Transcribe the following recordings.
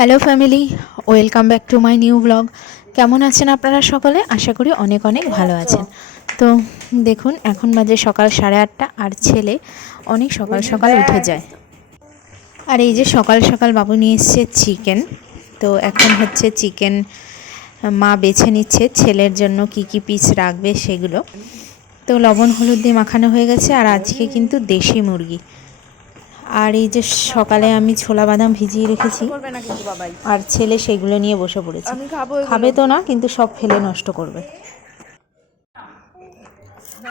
Hello family welcome back to my new blog কেমন আছেন আপনারা সকলে? আশা করি অনেক অনেক ভালো আছেন। তো দেখুন এখন বাজে সকাল সাড়ে আটটা আর ছেলে অনেক সকাল সকাল উঠে যায়। আর এই যে সকাল সকাল বাবু নিয়ে এসছে চিকেন। তো এখন হচ্ছে চিকেন মা বেছে নিচ্ছে ছেলের জন্য কি কি পিস রাখবে সেগুলো। তো লবণ হলুদ দিয়ে মাখানো হয়ে গেছে। আর আজকে কিন্তু দেশি মুরগি। আর এই যে সকালে আমি ছোলা বাদাম ভিজিয়ে রেখেছি। করবে না কিন্তু বাবাই? আর ছেলে সেগুলো নিয়ে বসে পড়েছে। খাবে তো না কিন্তু সব ফেলে নষ্ট করবে।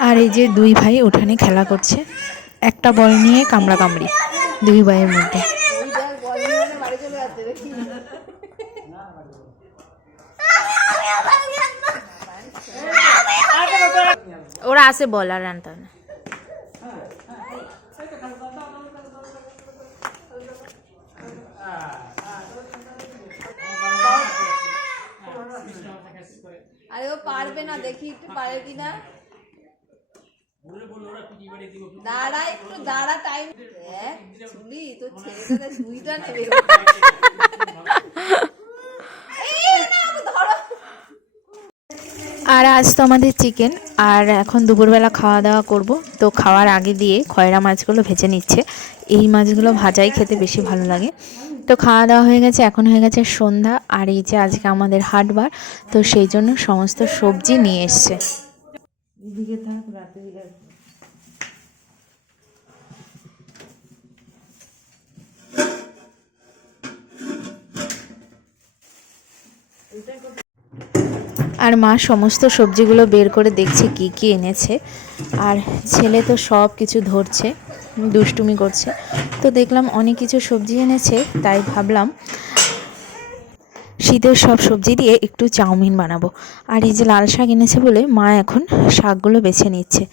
আর এই যে দুই ভাই উঠানে খেলা করছে। একটা বল নিয়ে কামড়া কামড়ি দুই ভাইয়ের মধ্যে। ওরা আসে বল আর আনতে। না। পারবে না, দেখি একটু পারে কিনা। দাঁড়া, একটু দাঁড়া টাইম চুলি ছেলেটা নেবে। আর আজ তো আমাদের চিকেন আর এখন দুপুরবেলা খাওয়া দাওয়া করব। তো খাওয়ার আগে দিয়ে খয়রা মাছগুলো ভেজে নিচ্ছে। এই মাছগুলো ভাজাই খেতে বেশি ভালো লাগে। তো খাওয়া দাওয়া হয়ে গেছে এখন হয়ে গেছে সন্ধ্যা আর এই যে আজকে আমাদের হাটবার তো সেই জন্য সমস্ত সবজি নিয়ে এসছে। আর মা সমস্ত সবজিগুলো বের করে দেখছে কি কি এনেছে আর ছেলে তো সব কিছু ধরছে। দুষ্টুমি করছে। তো দেখলাম অনেক কিছু সবজি এনেছে, তাই ভাবলাম শীতের সব সবজি দিয়ে একটু চাউমিন বানাবো। আর এই যে লাল শাক এনেছে বলে মা এখন শাকগুলো বেছে নিচ্ছে।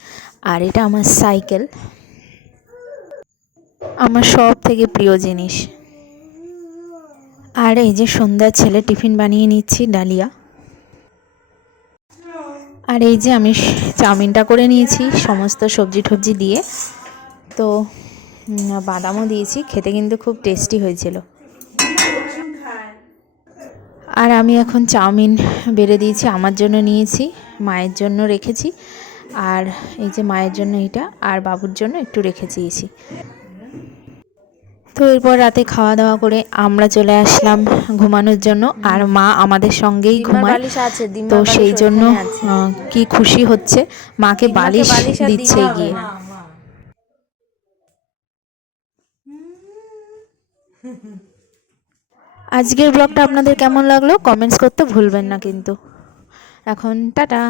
আর এটা আমার সাইকেল। আমার সব থেকে প্রিয় জিনিস। আর এই যে সন্ধ্যার ছেলে টিফিন বানিয়ে নিচ্ছি ডালিয়া। আর এই যে আমি চাউমিনটা করে নিয়েছি, সমস্ত সবজি টবজি দিয়ে। তো বাদামও দিয়েছি খেতে কিন্তু খুব টেস্টি হয়েছিল। আর আমি এখন চাউমিন বেড়ে দিয়েছি আমার জন্য নিয়েছি মায়ের জন্য রেখেছি। আর এই যে মায়ের জন্য এটা আর বাবুর জন্য একটু রেখে দিয়েছি। তো এরপর রাতে খাওয়া দাওয়া করে আমরা চলে আসলাম ঘুমানোর জন্য আর মা আমাদের সঙ্গেই ঘুমায়। তো সেই জন্য কি খুশি হচ্ছে মাকে বালিশ দিচ্ছে গিয়ে। আজকের ব্লগটা আপনাদের কেমন লাগল? কমেন্টস করতে ভুলবেন না কিন্তু। এখন টাটা।